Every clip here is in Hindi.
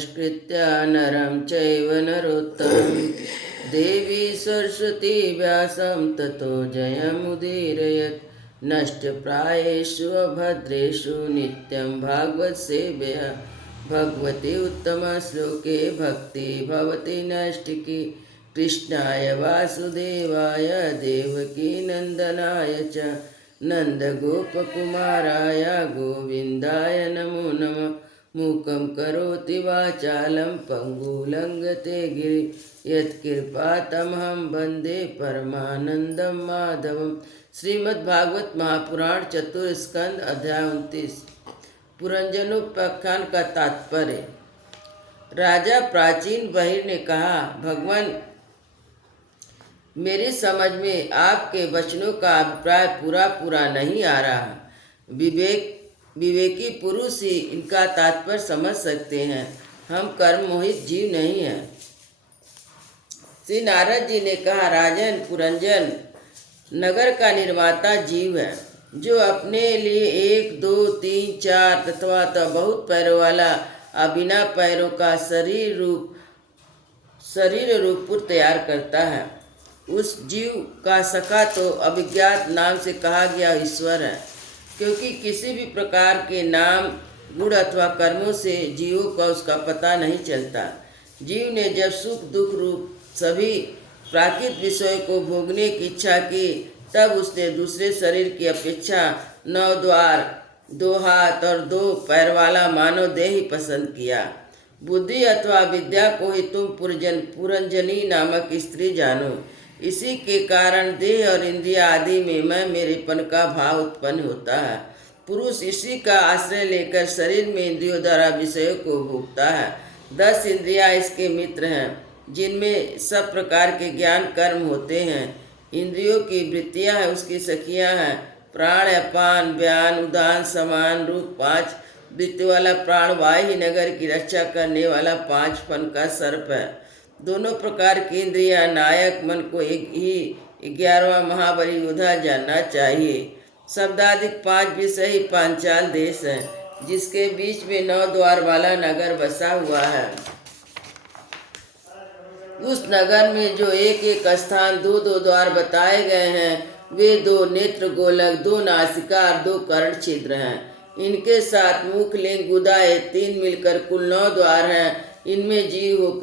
नमस्कृत्य नरं चैव नरोत्तमं देवी सरस्वती व्यासं ततो जयमुदीरयत् नष्टप्रायेषु अभद्रेषु नित्यं भागवत सेवया भगवती उत्तमश्लोके भक्ति भवति नैष्टिकी कृष्णाय वासुदेवाय देवकी नंदनाय च नन्दगोपकुमाराय गोविन्दाय नमो नमः। मूकं करोति वाचालं पङ्गुलङ्घते गिरि यत्कृपातमहं वन्दे परमानन्दं माधवम्। श्रीमद्भागवत महापुराण चतुर्स्कंद अध्याय 29। पुरंजनोपाख्यान का तात्पर्य। राजा प्राचीन बहिर ने कहा, भगवान, मेरी समझ में आपके वचनों का अभिप्राय पूरा नहीं आ रहा। विवेकी पुरुष ही इनका तात्पर्य समझ सकते हैं। हम कर्म मोहित जीव नहीं हैं। श्री नारद जी ने कहा, राजन, पुरंजन नगर का निर्माता जीव है, जो अपने लिए 1, 2, 3, 4 तथा बहुत पैरों वाला बिना पैरों का शरीर रूप पुर तैयार करता है। उस जीव का सखा तो अभिज्ञात नाम से कहा गया ईश्वर है, क्योंकि किसी भी प्रकार के नाम, गुण अथवा कर्मों से जीवों का उसका पता नहीं चलता। जीव ने जब सुख दुख रूप सभी प्राकृत विषयों को भोगने की इच्छा की, तब उसने दूसरे शरीर की अपेक्षा 9 द्वार, 2 हाथ और 2 पैर वाला मानव देह ही पसंद किया। बुद्धि अथवा विद्या को ही तुम पुरंजनी नामक स्त्री जानो। इसी के कारण देह और इंद्रिया आदि में मैं मेरेपन का भाव उत्पन्न होता है। पुरुष इसी का आश्रय लेकर शरीर में इंद्रियों द्वारा विषयों को भोगता है। 10 इंद्रियां इसके मित्र हैं, जिनमें सब प्रकार के ज्ञान कर्म होते हैं। इंद्रियों की वृत्तियां हैं, उसकी सखियां हैं। प्राण, अपान, व्यान, उदान, समान, रूप 5 वृत्ति वाला प्राण वायु ही नगर की रक्षा करने वाला 5 फन का सर्प है। दोनों प्रकार की इंद्रियां नायक मन को एक ही 11वां महाबली योद्धा जानना चाहिए। शब्दाधिक 5 विषय ही पांचाल देश है, जिसके बीच में 9 द्वार वाला नगर बसा हुआ है। उस नगर में जो एक स्थान 2 द्वार बताए गए हैं, वे 2 नेत्र गोलक, 2 नासिका और 2 कर्ण छिद्र हैं। इनके साथ मुख, लिंग, गुदा ये 3 मिलकर कुल 9 द्वार हैं। इनमें जीव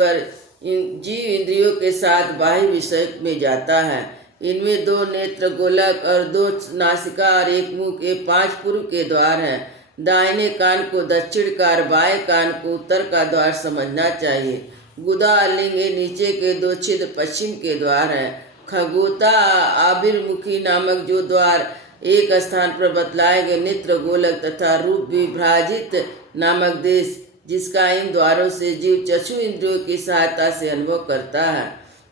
इंद्रियों के साथ बाह्य विषय में जाता है। इनमें 2 नेत्र गोलक और 2 नासिका और 1 मुख के 5 पूर्व के द्वार हैं। दाहिने कान को दक्षिण का और बाएं कान को उत्तर का द्वार समझना चाहिए। गुदा और लिंग नीचे के 2 छिद्र पश्चिम के द्वार हैं। खगोता आविर्मुखी नामक जो द्वार एक स्थान पर बतलाए गए नेत्र गोलक तथा रूप विभ्राजित नामक देश, जिसका इन द्वारों से जीव चक्षु इंद्रियों की सहायता से अनुभव करता है।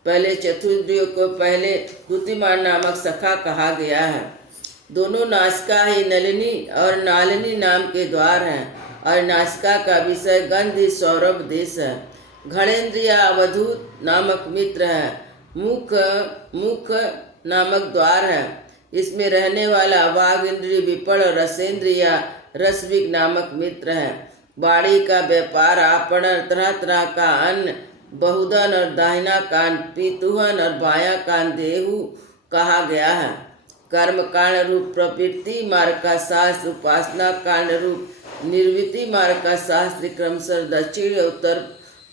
पहले चतुर्द्रियों को पहले द्युतिमान नामक सखा कहा गया है। दोनों नासिका ही नलिनी और नालिनी नाम के द्वार हैं, और नासिका का विषय गंध सौरभ देश है। घड़ेन्द्रिया अवधूत नामक मित्र है। मुख नामक द्वार है, इसमें रहने वाला वाग इंद्रिय विपण और रसेंद्रिया रसविक नामक मित्र है। बाड़ी का व्यापार, आपणन, तरह तरह का अन्न, बहुधन और दाहिना कान पीतुहन और बायां कान देहु कहा गया है। कर्म कांड रूप प्रवृत्ति मार्ग का शास्त्र, उपासना कांड रूप निर्वृत्ति मार्ग का शास्त्र क्रमशः दक्षिण और उत्तर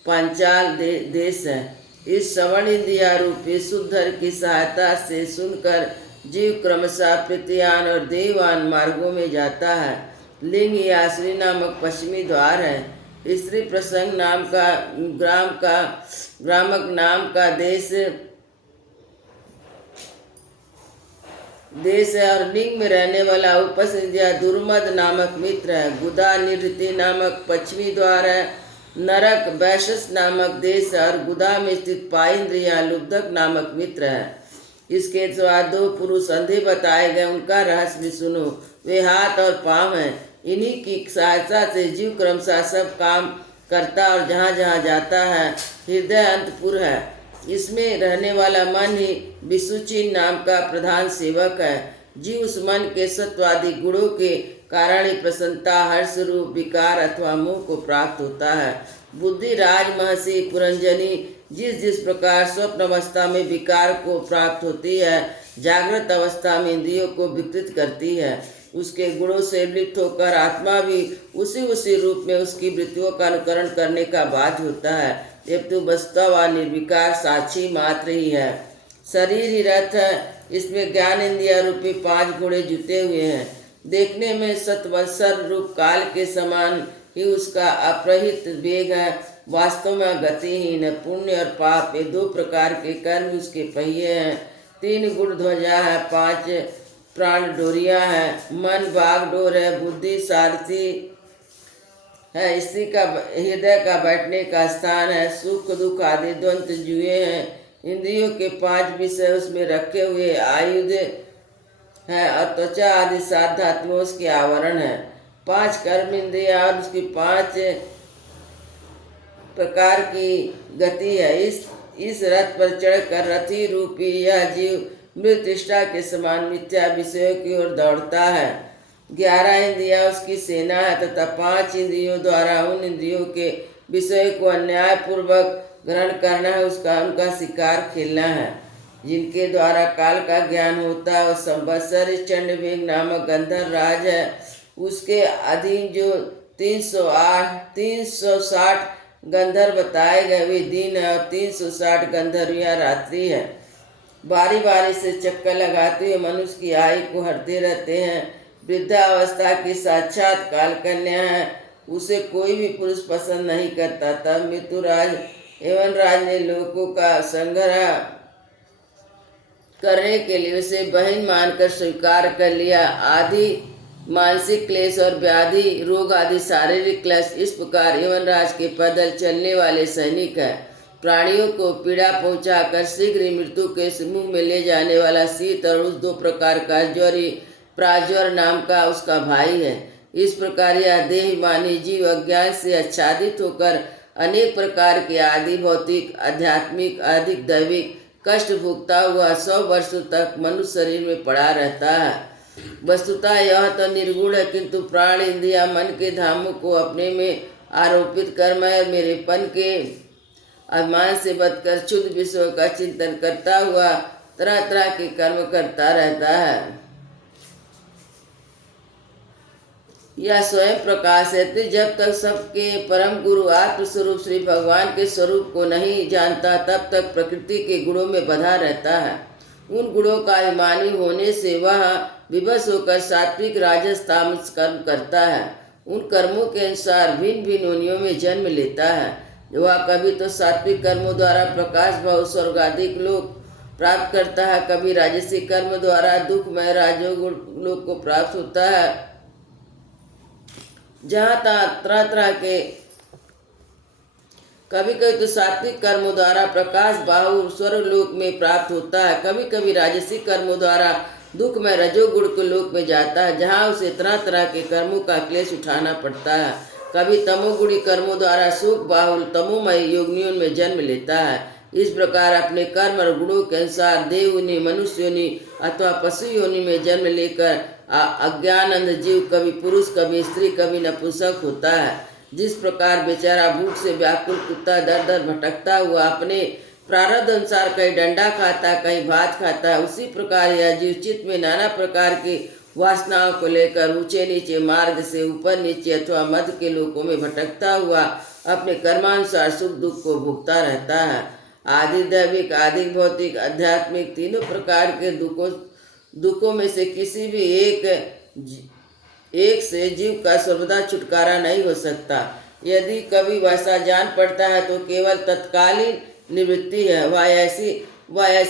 पांचाल देश है। इस श्रवण इंद्रिया रूप शुद्धर की सहायता से सुनकर जीव क्रमशः प्रत्यान और देवान मार्गों में जाता है। लिंग यासुरी नामक पश्चिमी द्वार है। स्त्री प्रसंग नाम का ग्रामक नाम का देश है, और लिंग में रहने वाला उपसंध्या दुर्मद नामक मित्र है। गुदा निवृत्ति नामक पश्चिमी द्वार है। नरक वैशस नामक देश है, और गुदा में स्थित पाइंद्रिया लुब्धक नामक मित्र है। इसके बाद 2 पुरुष अंधे बताए गए, उनका रहस्य भी सुनो। वे हाथ और पांव हैं। इन्हीं की सहायता से जीव क्रमशः सब काम करता और जहाँ जहाँ जाता है। हृदय अंतपुर है, इसमें रहने वाला मन ही विसुचि नाम का प्रधान सेवक है। जीव उस मन के सत्वादि गुणों के कारण ही प्रसन्नता, हर्ष रूप विकार अथवा मोह को प्राप्त होता है। बुद्धि राज महर्षि पुरंजनी जिस जिस प्रकार स्वप्न अवस्था में विकार को प्राप्त होती है, जागृत अवस्था में इंद्रियों को विकृत करती है। उसके गुणों से लिप्त होकर आत्मा भी उसी उसी रूप में उसकी वृत्तियों का अनुकरण करने का बाध्य होता है। किंतु वस्तुतः व निर्विकार साक्षी मात्र ही है। शरीर ही रथ है, इसमें ज्ञान इंद्रिया रूपी 5 घोड़े जुटे हुए हैं। देखने में सतवत्सर रूप काल के समान ही उसका अप्रहित वेग है, वास्तव में गतिहीन है। पुण्य और पाप ये 2 प्रकार के कर्म उसके पहिए हैं। 3 गुण ध्वजा है, 5 प्राण डोरियां है। मन बाग डोर है, बुद्धि सारथी है, स्त्री का हृदय का बैठने का स्थान है। सुख दुख आदि द्वंद जुए हैं। इंद्रियों के 5 विषय उसमें रखे हुए आयुध है और त्वचा आदि 7 धातुओं उसके आवरण है। 5 कर्म इंद्रिया और उसकी 5 प्रकार की गति है। इस रथ पर चढ़कर रथी रूपी यह जीव मृतृष्टा के समान मिथ्या विषयों की ओर दौड़ता है। 11 इंद्रियां उसकी सेना है तथा 5 इंद्रियों द्वारा उन इंद्रियों के विषय को अन्याय पूर्वक ग्रहण करना है, उनका शिकार खेलना है। जिनके द्वारा काल का ज्ञान होता है और संवत्सर चंडवेग नामक गंधर्व राज है। उसके अधीन जो 360 गंधर्व बताए गए वे दिन है और 360 गंधर्वियाँ रात्रि है। बारी बारी से चक्कर लगाते हुए मनुष्य की आयु को हरते रहते हैं। वृद्धावस्था की साक्षात काल कन्या है, उसे कोई भी पुरुष पसंद नहीं करता। तब मृत्युराज एवं राज ने लोगों का संग्रह करने के लिए उसे बहन मानकर स्वीकार कर लिया। आदि मानसिक क्लेश और व्याधि रोग आदि शारीरिक क्लेश इस प्रकार यमराज के पैदल चलने वाले सैनिक है। प्राणियों को पीड़ा पहुंचाकर शीघ्र ही मृत्यु के मुंह में ले जाने वाला शीत और उस 2 प्रकार का ज्वरी प्राज्वर नाम का उसका भाई है। इस प्रकार यह देहमानी जीव अज्ञान से आच्छादित होकर अनेक प्रकार के आदि भौतिक आध्यात्मिक अधिक दैविक कष्ट भोगता हुआ 100 वर्षों तक मनुष्य शरीर में पड़ा रहता है। वस्तुतः यह तो निर्गुण है, किंतु प्राण इंद्रिया मन के धामों को अपने में आरोपित कर मैं मेरेपन के अभिमान से बचकर शुद्ध विश्व का चिंतन करता हुआ तरह तरह के कर्म करता रहता है। यह स्वयं प्रकाश है, तो जब तक सबके परम गुरु आत्मस्वरूप श्री भगवान के स्वरूप को नहीं जानता तब तक प्रकृति के गुणों में बंधा रहता है। उन गुणों का अभिमानी होने से वह विवश होकर सात्विक राजस तामस कर्म करता है। उन कर्मों के अनुसार भिन्न भिन्न योनियों में जन्म लेता है। वह कभी तो सात्विक कर्मों द्वारा प्रकाश भाव स्वर्गाधिक लोक प्राप्त करता है, कभी राजसिक कर्म द्वारा दुखमय राजोगुण लोक को प्राप्त होता है। जहाँ तरह तरह के कभी कभी तो सात्विक कर्मों द्वारा प्रकाश बाहु स्वर्ग लोक में प्राप्त होता है, कभी कभी राजसिक कर्मों द्वारा दुख में रजोगुण के लोक में जाता है, जहाँ उसे तरह तरह के कर्मों का क्लेश उठाना पड़ता है। कभी तमोगुणी कर्मों द्वारा सुख बाहुल तमोमय योनियों में जन्म लेता है। इस प्रकार अपने कर्म और गुणों के अनुसार देव योनि, मनुष्य योनि अथवा पशु योनि में जन्म लेकर अज्ञानंद जीव कभी पुरुष कभी स्त्री कभी नपुंसक होता है। जिस प्रकार बेचारा भूख से व्याकुल कुत्ता दर दर भटकता हुआ अपने प्रारब्ध अनुसार कहीं डंडा खाता कहीं भात खाता है, उसी प्रकार यह जीव चित्त में नाना प्रकार की वासनाओं को लेकर ऊंचे नीचे मार्ग से ऊपर नीचे अथवा मध्य के लोकों में भटकता हुआ अपने कर्मानुसार सुख दुख को भोगता रहता है। आदि दैविक आदि भौतिक आध्यात्मिक तीनों प्रकार के दुखों में से किसी भी एक से जीव का सर्वदा छुटकारा नहीं हो सकता। यदि कभी वैसा जान पड़ता है तो केवल तत्कालीन निवृत्ति है। वह ऐसी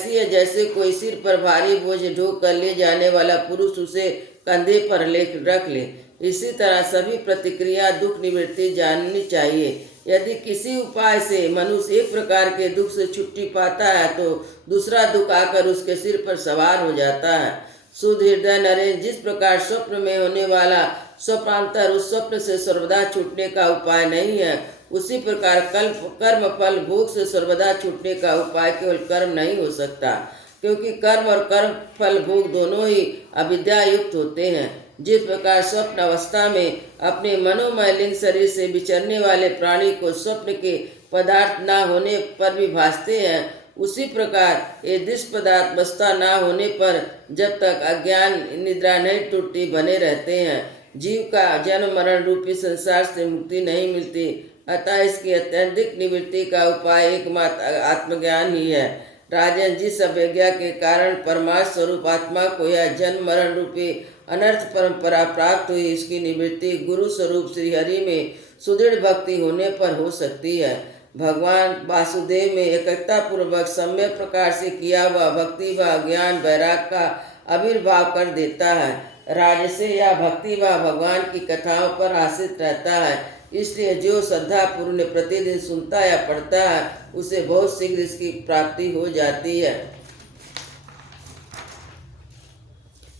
है जैसे कोई सिर पर भारी बोझ ढोक कर ले जाने वाला पुरुष उसे कंधे पर रख ले। इसी तरह सभी प्रतिक्रिया दुख निवृत्ति जाननी चाहिए। यदि किसी उपाय से मनुष्य एक प्रकार के दुख से छुट्टी पाता है तो दूसरा दुख आकर उसके सिर पर सवार हो जाता है। शुद्ध हृदय नरेश, जिस प्रकार स्वप्न में होने वाला स्वप्नांतर उस स्वप्न से सर्वदा छूटने का उपाय नहीं है, उसी प्रकार कर्म फल भोग से सर्वदा छूटने का उपाय केवल कर्म नहीं हो सकता, क्योंकि कर्म और कर्म फल भोग दोनों ही अविद्या युक्त होते हैं। जिस प्रकार स्वप्न अवस्था में अपने मनोमय लिंग शरीर से विचरने वाले प्राणी को स्वप्न के पदार्थ न होने पर भी भासते हैं, उसी प्रकार ये दृश्य पदार्थ अवस्था न होने पर जब तक अज्ञान निद्रा नहीं टूटती बने रहते हैं। जीव का जन्म मरण रूपी संसार से मुक्ति नहीं मिलती, अतः इसकी अत्यधिक निवृत्ति का उपाय एकमात्र आत्मज्ञान ही है। राजन, जिस अवज्ञा के कारण परमार्थ स्वरूप आत्मा को यह जन्म मरण रूपी अनर्थ परंपरा प्राप्त हुई, इसकी निवृत्ति गुरु स्वरूप श्री हरि में सुदृढ़ भक्ति होने पर हो सकती है। भगवान वासुदेव में एकता पूर्वक सम्यक प्रकार से किया हुआ भक्ति व ज्ञान वैराग का आविर्भाव कर देता है। राजसे या भक्ति व भगवान की कथाओं पर आश्रित रहता है, इसलिए जो श्रद्धा पूर्ण प्रतिदिन सुनता या पढ़ता है उसे बहुत शीघ्र इसकी प्राप्ति हो जाती है।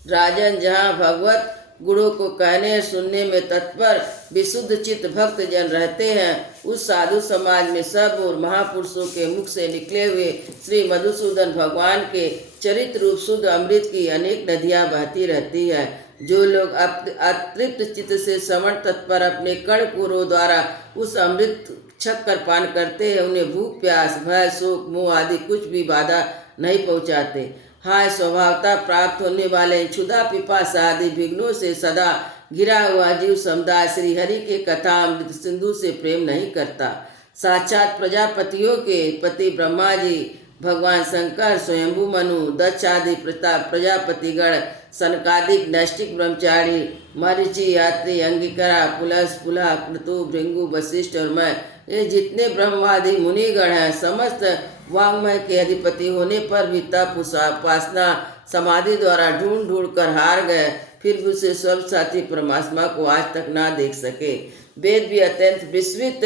राजन, जहाँ भगवत गुणों को कहने सुनने में तत्पर विशुद्ध चित्त भक्त जन रहते हैं, उस साधु समाज में सब और महापुरुषों के मुख से निकले हुए श्री मधुसूदन भगवान के चरित्र रूप शुद्ध अमृत की अनेक नदियाँ बहती रहती है। जो लोग अतृप्त चित्त से श्रवण तत्पर अपने कण पूर्वों द्वारा उस अमृत छक कर पान करते हैं, उन्हें भूख प्यास भय शोक मोह आदि कुछ भी बाधा नहीं पहुँचाते। हाय, स्वभावता प्राप्त होने वाले क्षुधा पिपासा आदि विघ्नों से सदा घिरा हुआ जीव समुदाय श्री हरि के कथा अमृत सिंधु से प्रेम नहीं करता। साक्षात प्रजापतियों के पति ब्रह्मा जी, भगवान शंकर, स्वयंभू मनु, दक्ष आदि प्रजापतिगण, सनकादिक नैष्टिक ब्रह्मचारी, मरीचि, यात्री, अंगिकरा, पुलस, पुलह, क्रतु, भृंगु, वशिष्ठ और मैं, ये जितने ब्रह्मादि मुनिगण हैं, समस्त वांग्मय के अधिपति होने पर भी तप उपासना समाधि द्वारा ढूंढ ढूंढ कर हार गए, फिर भी उसे सर्व साथी परमात्मा को आज तक ना देख सके। वेद भी अत्यंत विस्मित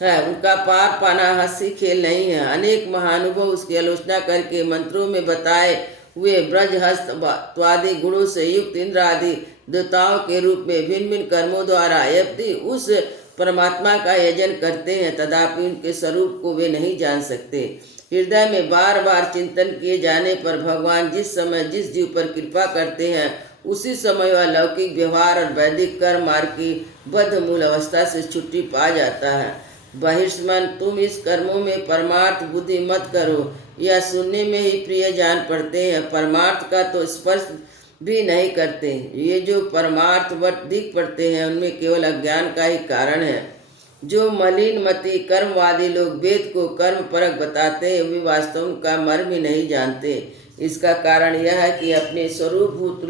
है, उनका पार पाना हंसी खेल नहीं है। अनेक महानुभव उसकी आलोचना करके मंत्रों में बताए हुए ब्रजहस्त त्वादि गुणों से युक्त इंद्र आदि देवताओं के रूप में भिन्न भिन्न कर्मों द्वारा यद्यपि उस परमात्मा का यजन करते हैं, तथापि उनके स्वरूप को वे नहीं जान सकते। हृदय में बार बार चिंतन किए जाने पर भगवान जिस समय जिस जीव पर कृपा करते हैं, उसी समय वह लौकिक व्यवहार और वैदिक कर्म मार्ग की बद्ध मूल अवस्था से छुट्टी पा जाता है। बहिष्मन, तुम इस कर्मों में परमार्थ बुद्धि मत करो, यह सुनने में ही प्रिय जान पड़ते हैं, परमार्थ का तो स्पर्श भी नहीं करते। ये जो परमार्थवत दिख पड़ते हैं, उनमें केवल अज्ञान का ही कारण है। जो मलिन मति कर्मवादी लोग वेद को कर्म परक बताते हैं, वे वास्तव का मर्म ही नहीं जानते। इसका कारण यह है कि अपने स्वरूपभूत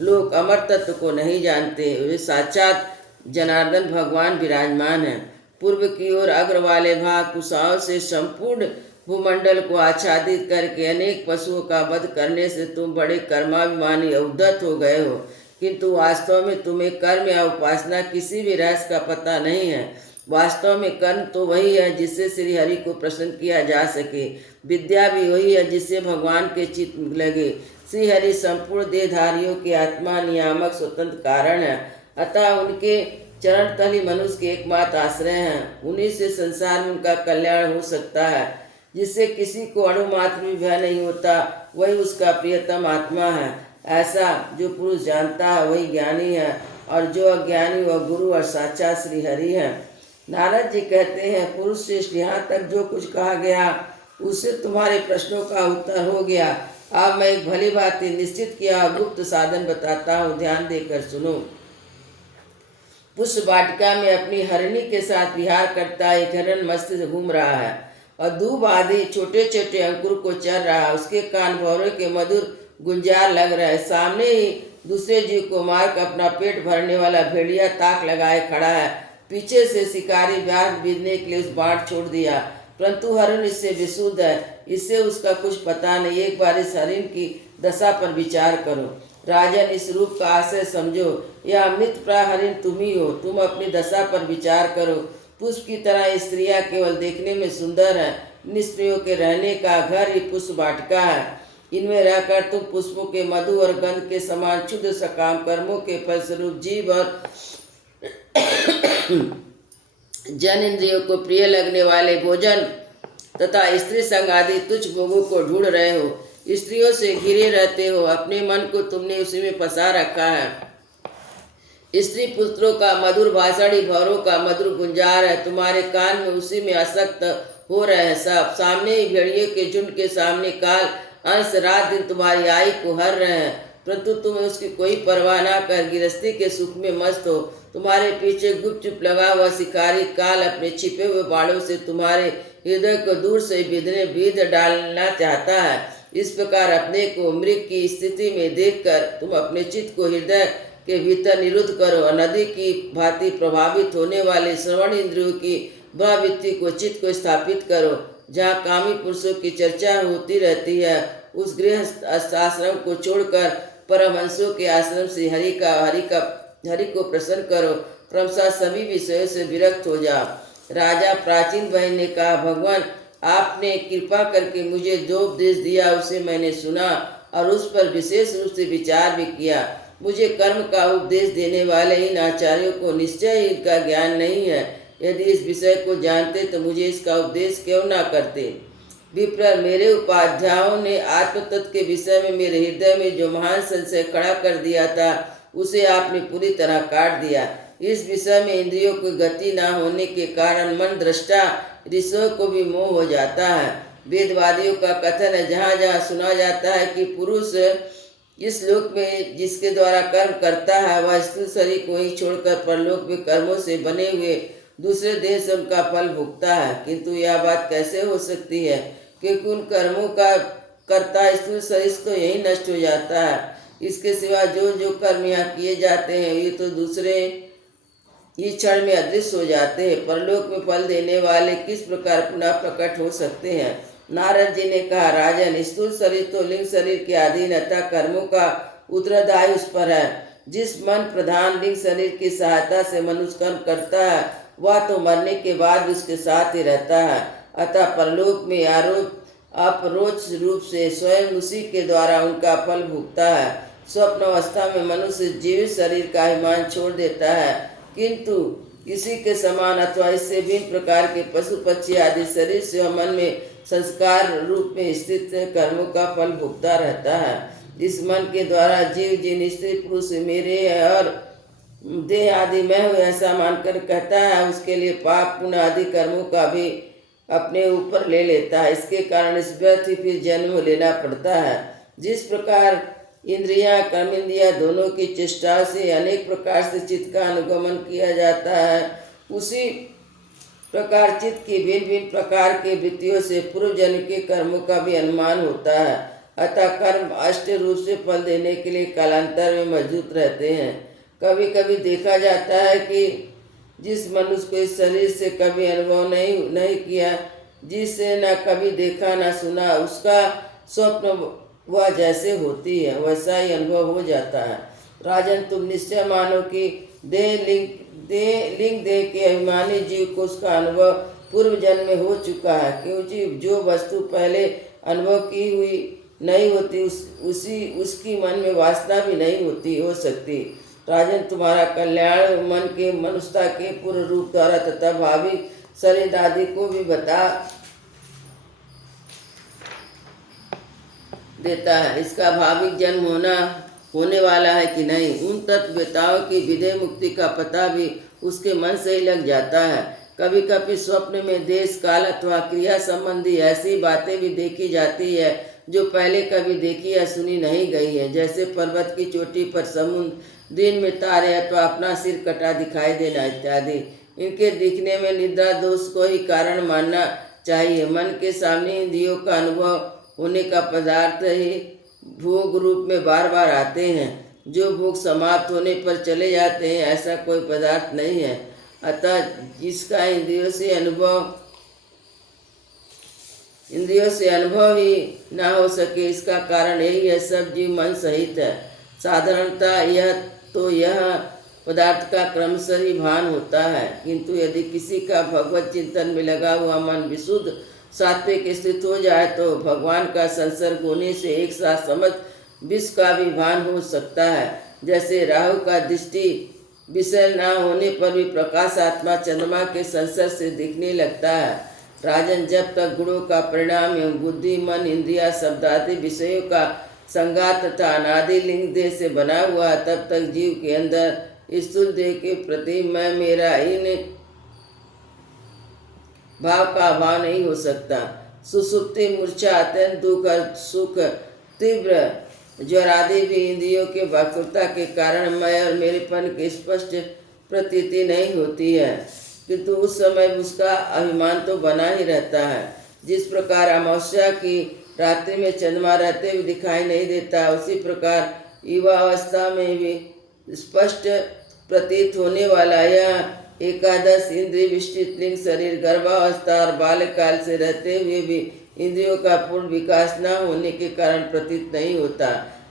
लोक अमर तत्व को नहीं जानते। वे साक्षात जनार्दन भगवान विराजमान हैं। पूर्व की ओर अग्र वाले भाग कुशाओं से संपूर्ण भूमंडल को आच्छादित करके अनेक पशुओं का वध करने से तुम बड़े कर्माभिमानी उद्धत हो गए हो, किंतु वास्तव में तुम्हें कर्म या उपासना किसी भी रहस्य का पता नहीं है। वास्तव में कर्म तो वही है जिससे श्री हरि को प्रसन्न किया जा सके, विद्या भी वही है जिससे भगवान के चित्त लगे। श्री हरि संपूर्ण देहधारियों के आत्मा नियामक स्वतंत्र कारण है, अतः उनके चरण तल ही मनुष्य के एकमात्र आश्रय हैं। उन्हीं से संसार में उनका कल्याण हो सकता है। जिससे किसी को अणुमात्र भी भय नहीं होता, वही उसका प्रियतम आत्मा है। ऐसा जो पुरुष जानता है वही ज्ञानी है, और जो अज्ञानी वह गुरु और साक्षात श्री हरि है। नारद जी कहते हैं, पुरुष श्रेष्ठ, यहाँ तक जो कुछ कहा गया उससे तुम्हारे प्रश्नों का उत्तर हो गया। अब मैं एक भली बात निश्चित किया गुप्त साधन बताता हूँ, ध्यान देकर सुनो। पुष्प वाटिका में अपनी हरिणी के साथ विहार करता एक हिरण मस्त घूम रहा है और दूब आदि छोटे छोटे अंकुर को चर रहा है। उसके कान भौरों के मधुर गुंजार लग रहे। सामने ही दूसरे जीव को मारकर अपना पेट भरने वाला भेड़िया ताक लगाए खड़ा है। पीछे से शिकारी व्याघ्र बीधने के लिए उस बाढ़ छोड़ दिया, परंतु हरिण इससे विशुद्ध है, इससे उसका कुछ पता नहीं। एक बार इस हरिण की दशा पर विचार करो। राजन, इस रूप का आशय समझो, यह अमृत प्राय हरिण तुम ही हो। तुम अपनी दशा पर विचार करो। पुष्प की तरह स्त्रियां केवल देखने में सुंदर है। निस्त्रियों के रहने का घर ही पुष्प वाटिका है। इनमें रहकर तुम पुष्पों के मधु और गंध के समान क्षुद्र सकाम कर्मों के फलस्वरूप जीव और जन इंद्रियों को प्रिय लगने वाले भोजन तथा स्त्री संग आदि तुच्छ भोगों को ढूंढ रहे हो। स्त्रियों से घिरे रहते हो, अपने मन को तुमने उसी में फंसा रखा है। स्त्री पुत्रों का मधुर भाषण ही भौरों का मधुर गुंजार है। तुम्हारे कान में उसी में आसक्त हो रहे हैं सब। सामने ही भेड़ियों के झुंड के सामने काल अंश रात दिन तुम्हारी आई को हर रहे हैं, परंतु तुम उसकी कोई परवाह ना कर गृहस्थी के सुख में मस्त हो। तुम्हारे पीछे गुपचुप लगा हुआ शिकारी काल अपने छिपे हुए बाणों से तुम्हारे हृदय को दूर से बीध डालना चाहता है। इस प्रकार अपने को मृग की स्थिति में देखकर तुम अपने चित्त को हृदय के भीतर निरुद्ध करो और नदी की भांति प्रभावित होने वाले श्रवण इंद्रियों की भाववृत्ति को चित्त को स्थापित करो। जहाँ कामी पुरुषों की चर्चा होती रहती है, उस गृह आश्रम को छोड़कर परमहंसों के आश्रम से हरि को प्रसन्न करो। क्रमशः सभी विषयों से विरक्त हो जाओ। राजा प्राचीन बहन ने कहा, भगवान आपने कृपा करके मुझे जो उपदेश दिया उसे मैंने सुना और उस पर विशेष रूप से विचार भी किया। मुझे कर्म का उपदेश देने वाले इन आचार्यों को निश्चय ही इनका ज्ञान नहीं है। यदि इस विषय को जानते तो मुझे इसका उपदेश क्यों ना करते। विप्र, मेरे उपाध्यायों ने आत्मतत्व के विषय में मेरे हृदय में जो महान संशय खड़ा कर दिया था उसे आपने पूरी तरह काट दिया। इस विषय में इंद्रियों की गति न होने के कारण मन दृष्टा ऋषियों को भी मोह हो जाता है। वेदवादियों का कथन है, जहाँ जहाँ सुना जाता है कि पुरुष इस लोक में जिसके द्वारा कर्म करता है वह स्थूल शरीर को ही छोड़कर परलोक में कर्मों से बने हुए दूसरे देह से उनका फल भुगता है। किंतु यह बात कैसे हो सकती है, क्योंकि उन कर्मों का कर्ता स्थूल शरीर तो यही नष्ट हो जाता है। इसके सिवा जो जो कर्म यहाँ किए जाते हैं ये तो दूसरे ही क्षण में अदृश्य हो जाते हैं। परलोक में फल देने वाले किस प्रकार पुनः प्रकट हो सकते हैं। नारद जी ने कहा, राजन, स्थूल शरीर तो लिंग शरीर के अधीन अतः कर्मों का उत्तरदायी उस पर है। जिस मन प्रधान लिंग शरीर की सहायता से मनुष्य कर्म करता है वह तो मरने के बाद उसके साथ ही रहता है। अतः परलोक में अपरोक्ष रूप से स्वयं उसी के द्वारा उनका फल भुगता है। स्वप्न अवस्था में मनुष्य जीवित शरीर का अभिमान छोड़ देता है, किंतु इसी के समान अथवा इससे भिन्न प्रकार के पशु पक्षी आदि शरीर से मन में संस्कार रूप में स्थित कर्मों का फल भुगता रहता है। इस मन के द्वारा जीव जिन स्त्री पुरुष मेरे है और देह आदि मैं हूँ ऐसा मानकर कहता है, उसके लिए पाप पुण्य आदि कर्मों का भी अपने ऊपर ले लेता है। इसके कारण इस व्यर्थ ही फिर जन्म लेना पड़ता है। जिस प्रकार इंद्रियां कर्मेंद्रियां दोनों की चेष्टा से अनेक प्रकार से चित्त का अनुगमन किया जाता है, उसी प्रकार चित्त की भिन्न भिन्न प्रकार के वृत्तियों से पूर्व जन्म के कर्मों का भी अनुमान होता है। अतः कर्म अष्ट रूप से फल देने के लिए कालांतर में मौजूद रहते हैं। कभी कभी देखा जाता है कि जिस मनुष्य को इस शरीर से कभी अनुभव नहीं किया, जिससे न कभी देखा न सुना, उसका स्वप्न वह जैसे होती है वैसा ही अनुभव हो जाता है। राजन, तुम निश्चय मानो कि लिंग देह के अभिमानी जीव को उसका अनुभव पूर्व जन्म में हो चुका है, क्योंकि जो वस्तु पहले अनुभव की हुई नहीं होती उसकी मन में वासना भी नहीं हो सकती। राजन, तुम्हारा कल्याण मन के मनुष्यता के पूर्व रूप द्वारा तथा भावी शरीर आदि को भी बता देता है। इसका भाविक जन्म होने वाला है कि नहीं, उन तत्ववेताओं की विदेह मुक्ति का पता भी उसके मन से ही लग जाता है। कभी कभी स्वप्न में देश काल अथवा क्रिया संबंधी ऐसी बातें भी देखी जाती है जो पहले कभी देखी या सुनी नहीं गई है, जैसे पर्वत की चोटी पर समुद्र, दिन में तारे अथवा अपना सिर कटा दिखाई देना इत्यादि। इनके दिखने में निद्रा दोष को ही कारण मानना चाहिए। मन के सामने इंद्रियों का अनुभव होने का पदार्थ ही भोग रूप में बार बार आते हैं। जो भोग समाप्त होने पर चले जाते हैं ऐसा कोई पदार्थ नहीं है। अतः जिसका इंद्रियों से अनुभव ही ना हो सके, इसका कारण यही है सब जीव मन सहित है। साधारणतः यह पदार्थ का क्रमशः ही भान होता है, किंतु यदि किसी का भगवत चिंतन में लगा हुआ मन विशुद्ध सात्विक स्थित हो जाए तो भगवान का संसर्ग होने से एक साथ समझ विश्व का भी भान हो सकता है। जैसे राहु का दृष्टि विषय न होने पर भी प्रकाश आत्मा चंद्रमा के संसर्ग से दिखने लगता है। राजन, जब तक गुणों का परिणाम एवं बुद्धि मन इंद्रिया शब्द आदि विषयों का संगात तथा अनादि लिंग देह से बना हुआ तब तक जीव के अंदर स्थूल देह के प्रति मैं मेरा इन भाव का अभाव नहीं हो सकता। सुसुप्ति, मूर्छा, अत्यंत दुख और सुख, तीव्र ज्वर आदि भी इंद्रियों के व्याकुलता के कारण मैं और मेरेपन की स्पष्ट प्रतीति नहीं होती है, किंतु उस समय उसका अभिमान तो बना ही रहता है। जिस प्रकार अमावस्या की रात्रि में चंद्रमा रहते हुए दिखाई नहीं देता, उसी प्रकार युवावस्था में भी स्पष्ट प्रतीत होने वाला यह एकादश इंद्रिय विस्तृत लिंग शरीर गर्भावस्था और बाल्यकाल से रहते हुए भी इंद्रियों का पूर्ण विकास न होने के कारण प्रतीत नहीं होता।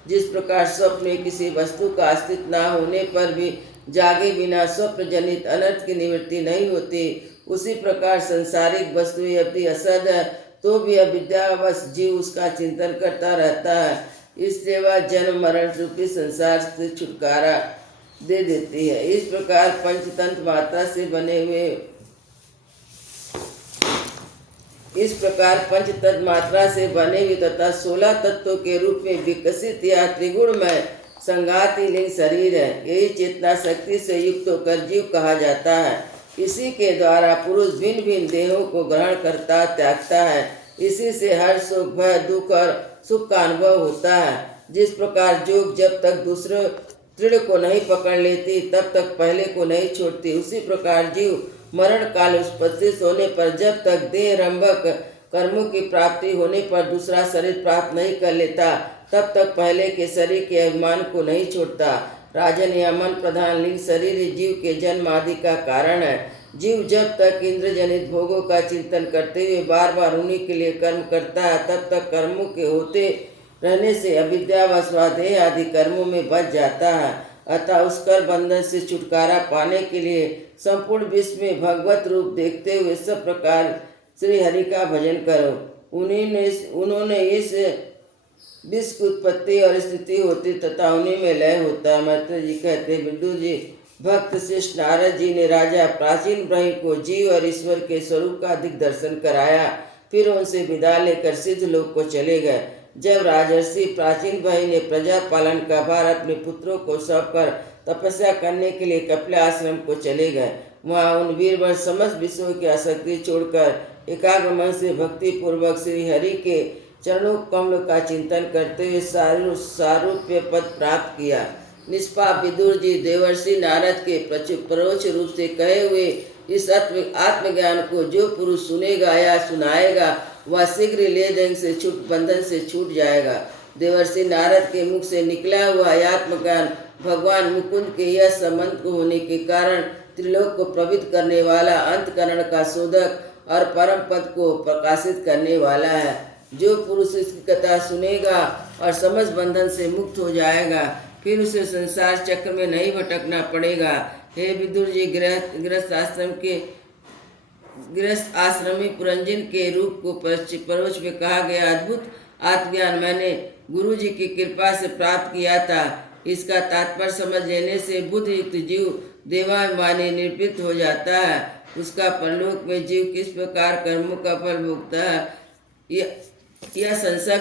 जिस प्रकार स्वप्न में किसी वस्तु का अस्तित्व न होने पर भी जागे बिना स्वप्न जनित अनर्थ की निवृत्ति नहीं होती, उसी प्रकार संसारिक वस्तु यदि असद है तो भी अविद्यावश जीव उसका चिंतन करता रहता है, इसलिए वह जन्म मरण रूपी संसार से छुटकारा दे देती है। इस प्रकार पंचतंत्र मात्रा से बने हुए तथा 16 तत्वों के रूप में विकसित या त्रिगुणमय संघाती लिंग शरीर है। यही चेतना शक्ति से युक्त होकर जीव कहा जाता है। इसी के द्वारा पुरुष भिन्न भिन्न देहों को ग्रहण करता त्यागता है। इसी से हर सुख, भय, दुख और सुख का अनुभव होता है। जिस प्रकार जोग जब तक दूसरे तृण को नहीं पकड़ लेती तब तक पहले को नहीं छोड़ती, उसी प्रकार जीव मरण काल उपस्थित होने पर जब तक देह रंभक कर्मों की प्राप्ति होने पर दूसरा शरीर प्राप्त नहीं कर लेता तब तक पहले के शरीर के अभिमान को नहीं छोड़ता। राजन या मन प्रधान लिंग शरीर जीव के जन्म आदि का कारण है। जीव जब तक इंद्र जनित भोगों का चिंतन करते हुए बार बार उन्हीं के लिए कर्म करता है, तब तक कर्मों के होते रहने से अविद्यावश देह आदि कर्मों में बच जाता है। अतः उस कर बंधन से छुटकारा पाने के लिए संपूर्ण विश्व में भगवत रूप देखते हुए सब प्रकार श्री हरि का भजन करो। उन्होंने इस विश्व की उत्पत्ति और स्थिति होती तथा उन्हीं में लय होता है। मैत्रेय जी कहते हैं, विदुर जी, भक्त श्रेष्ठ नारद जी ने राजा प्राचीन ब्रह्म को जीव और ईश्वर के स्वरूप का अधिक दर्शन कराया, फिर उनसे विदा लेकर सिद्ध लोक को चले गए। जब राजर्षि प्राचीन भाई ने प्रजा पालन का भार अपने पुत्रों को सौंपकर तपस्या करने के लिए कपिल आश्रम को चले गए, वहाँ उन वीरवर समस्त विषयों की आसक्ति छोड़कर एकाग्र मन से भक्ति पूर्वक श्री हरि के चरणों कमल का चिंतन करते हुए सारूप्य पद प्राप्त किया। निष्पाप विदुर जी, देवर्षि नारद के परोक्ष रूप से कहे हुए इस आत्मज्ञान को जो पुरुष सुनेगा या सुनाएगा वह शीघ्र बंधन से छूट जाएगा। देवर्षि नारद के मुख से निकला हुआ आत्मज्ञान भगवान मुकुंद के यह संबंध को होने के कारण त्रिलोक को प्रवृत्त करने वाला, अंतकरण का शोधक और परम पद को प्रकाशित करने वाला है। जो पुरुष इसकी कथा सुनेगा और समस्त बंधन से मुक्त हो जाएगा, फिर उसे संसार चक्र में नहीं भटकना पड़ेगा। हे विदुर जी, गृहस्थ आश्रमी पुरंजन के रूप को परोक्ष में कहा गया अद्भुत आत्मज्ञान मैंने गुरु जी की कृपा से प्राप्त किया था। इसका तात्पर्य समझ लेने से बुद्ध युक्त जीव देवाभिमानी निर्वृत्त हो जाता है। उसका परलोक में जीव किस प्रकार कर्मों का फल भोगता है, यह संसार